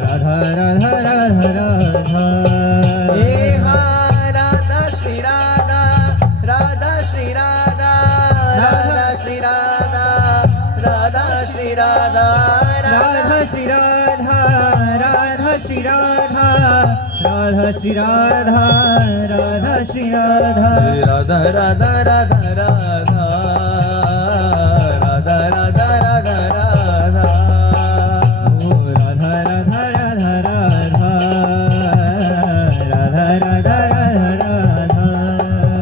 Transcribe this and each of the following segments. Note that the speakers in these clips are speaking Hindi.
राधा राधा राधा राधा हे हा राधा श्री राधा राधा श्री राधा राधा श्री राधा राधा श्री राधा राधा श्री राधा राधा श्री राधा राधा श्री राधा राधा श्री राधा राधा राधा राधा राधा राधा राधा राधा राधा ओ राधा राधा राधा राधा राधा राधा राधा राधा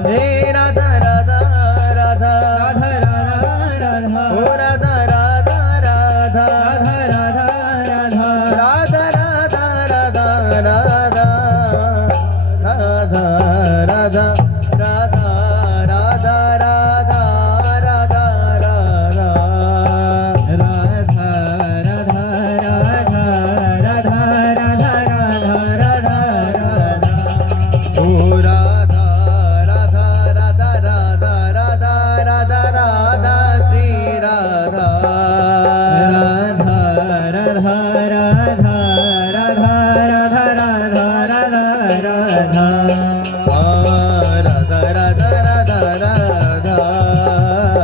हे राधा राधा राधा राधा राधा राधा ओ राधा राधा राधा राधा राधा राधा राधा राधा राधा राधा राधा राधा राधा राधा राधा राधा राधा ओ राधा राधा राधा राधा राधा राधा राधा श्री राधा राधा राधा राधा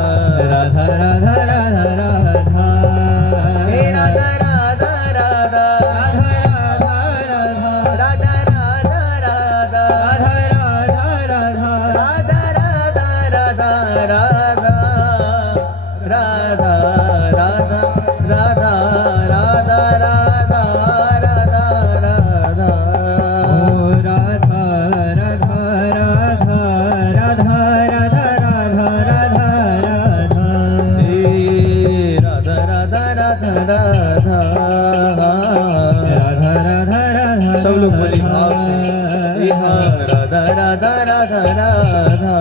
राधा हे राधा राधा राधा राधा राधा राधा राधा राधा राधा राधा राधा राधा राधा राधा राधा राधा हे राधा राधा राधा राधा सब लोग बोले भाव से हे हा राधा राधा राधा राधा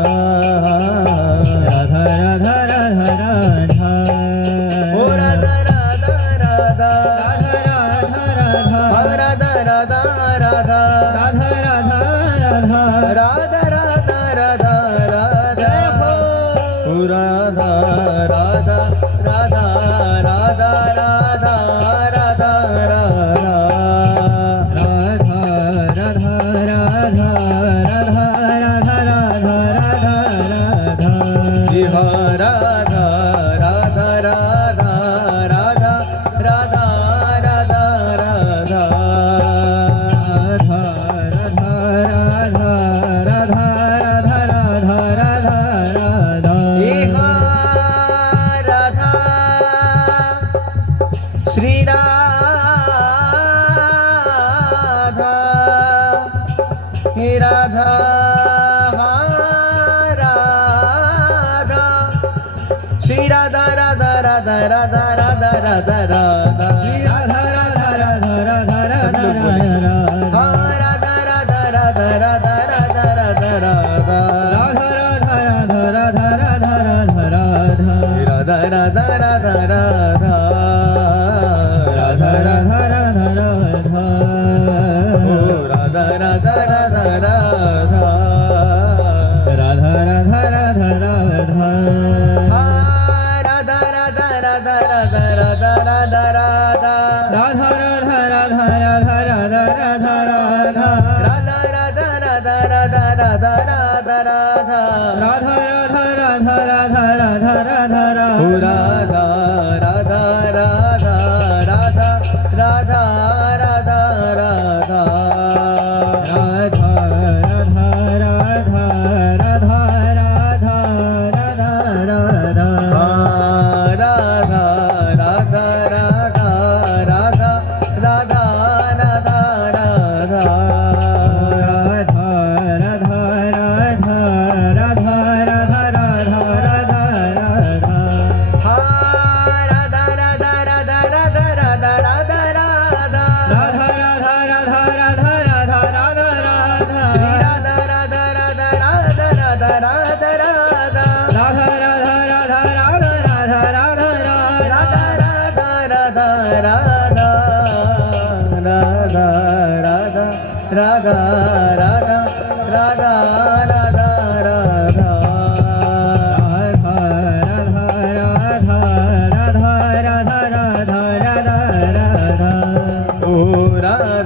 ओ राधा राधा राधा राधा राधा राधा राधा राधा राधा राधा ओ राधा राधा राधा राधा राधा राधा हे हा राधा राधा राधा राधा राधा राधा हे हा राधा श्री राधा हे राधा हा राधा श्री राधा राधा राधा राधा राधा राधा राधा हा राधा राधा राधा राधा राधा राधा राधा राधा राधा राधा राधा ओ राधा राधा राधा राधा हा राधा राधा राधा राधा राधा राधा राधा राधा राधा राधा राधा राधा राधा ओ राधा राधा राधा राधा राधा राधा राधा राधा राधा राधा राधा राधा राधा राधा राधा राधा राधा राधा राधा ओ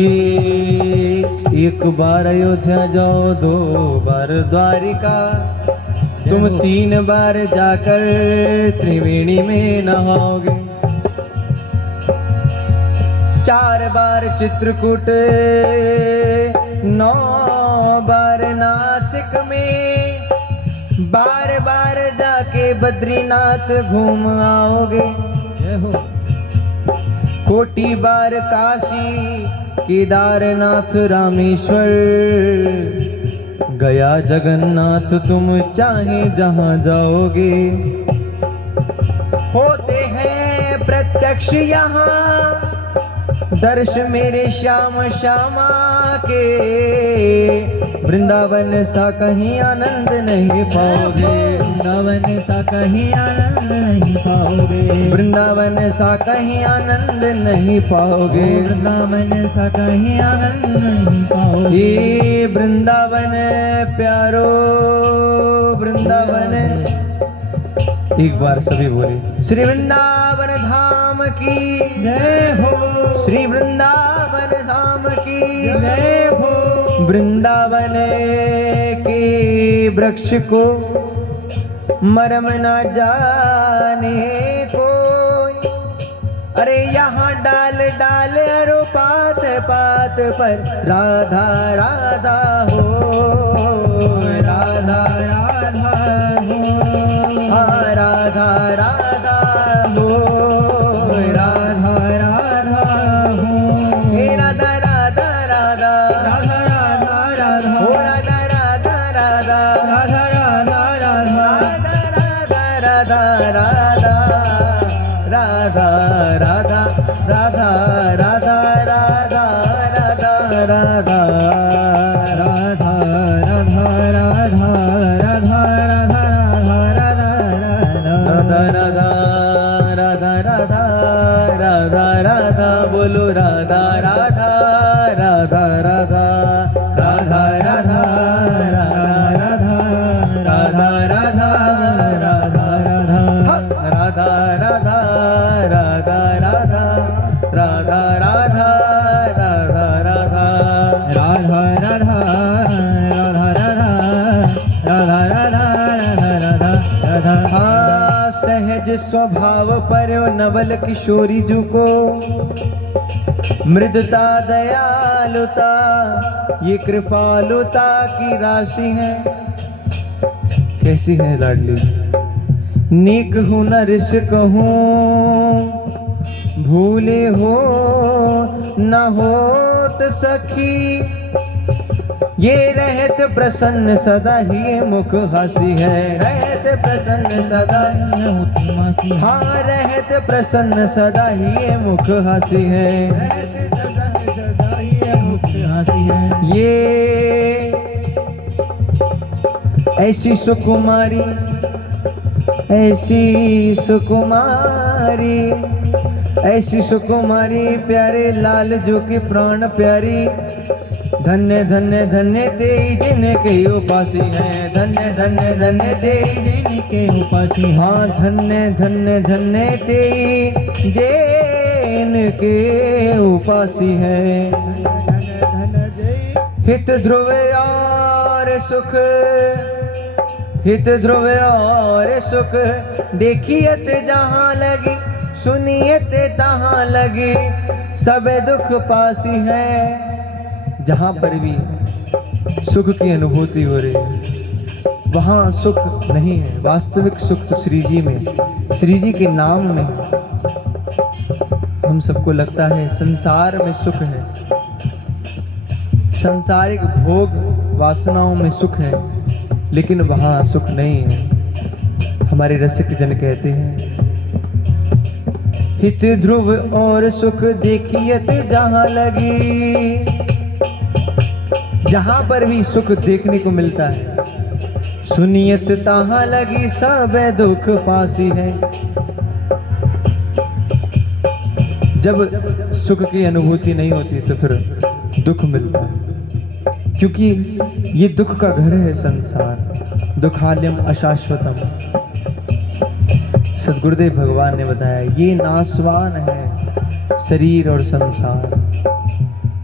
ये एक बार अयोध्या जाओ, 2 बार द्वारिका, तुम 3 बार जाकर त्रिवेणी में नहाओगे, 4 बार चित्रकूट, 9 बार नासिक में, बार बार जाके बद्रीनाथ घूम आओगे। कोटि बार काशी, केदारनाथ, रामेश्वर, गया जगन्नाथ, तुम चाहे जहां जाओगे। होते हैं प्रत्यक्ष यहाँ दर्श मेरे श्याम श्यामा के, वृंदावन सा कहीं आनंद नहीं पाओगे, वृंदावन सा कहीं आनंद नहीं पाओगे, वृंदावन सा कहीं आनंद नहीं पाओगे, वृंदावन सा कहीं आनंद नहीं पाओगे। ये वृंदावन प्यारो वृंदावन, एक बार सभी बोले श्री वृंदावन धाम की जय हो, श्री वृंदावन धाम की जय हो। वृंदावन के वृक्ष को मरम न जाने कोई, अरे यहाँ डाल डाल अरो पात पात पर राधा राधा हो, राधा राधा हो, हाँ राधा राधा हो, राधा राधा हो, हे राधा राधा राधा, राधा राधा राधा, हो राधा राधा राधा, राधा राधा राधा, राधा राधा राधा, राधा राधा राधा, राधा राधा राधा, राधा राधा राधा राधा, राधा राधा राधा राधा राधा राधा, बोलो राधा राधा राधा राधा, राधा राधा राधा राधा, राधा राधा राधा, राधा राधा राधा, राधा राधा राधा राधा, राधा राधा राधा राधा, राधा राधा राधा। हाँ सहज स्वभाव पर नवल किशोरी जू को, मृदुता दयालुता ये कृपालुता की राशि है। कैसी है लाडली, नेक हूँ न रिस कहूँ, भूले हो न होत सखी, ये रहत प्रसन्न सदा ही मुख हासी है, रहत प्रसन्न सदा, हाँ रहत प्रसन्न सदा ही मुख हासी है। ये ऐसी सुकुमारी, ऐसी सुकुमारी, ऐसी सुकुमारी प्यारे लाल जो की प्राण प्यारी, धन्य धन्य धन्य तेई जिनके उपासी हैं, धन्य धन्य धन्य तेई जिनके उपासी, हाँ धन्य धन्य धन्य तेई जिनके उपासी हैं। हित ध्रुव और सुख, हित ध्रुव और सुख, देखियत जहाँ लगी, सुनियत तहाँ लगी, सब दुख पासी है। जहाँ पर भी सुख की अनुभूति हो रही है वहाँ सुख नहीं है, वास्तविक सुख तो श्री जी में, श्री जी के नाम में। हम सबको लगता है संसार में सुख है, सांसारिक भोग वासनाओं में सुख है, लेकिन वहाँ सुख नहीं है। हमारे रसिक जन कहते हैं, हित ध्रुव और सुख देखियत जहाँ लगी, जहाँ पर भी सुख देखने को मिलता है, सुनियत तहाँ लगी, सब दुख पासी है। जब सुख की अनुभूति नहीं होती तो फिर दुख मिलता है, क्योंकि ये दुख का घर है संसार, दुखालयम अशाश्वतम। सद्गुरुदेव भगवान ने बताया ये नासवान है शरीर और संसार,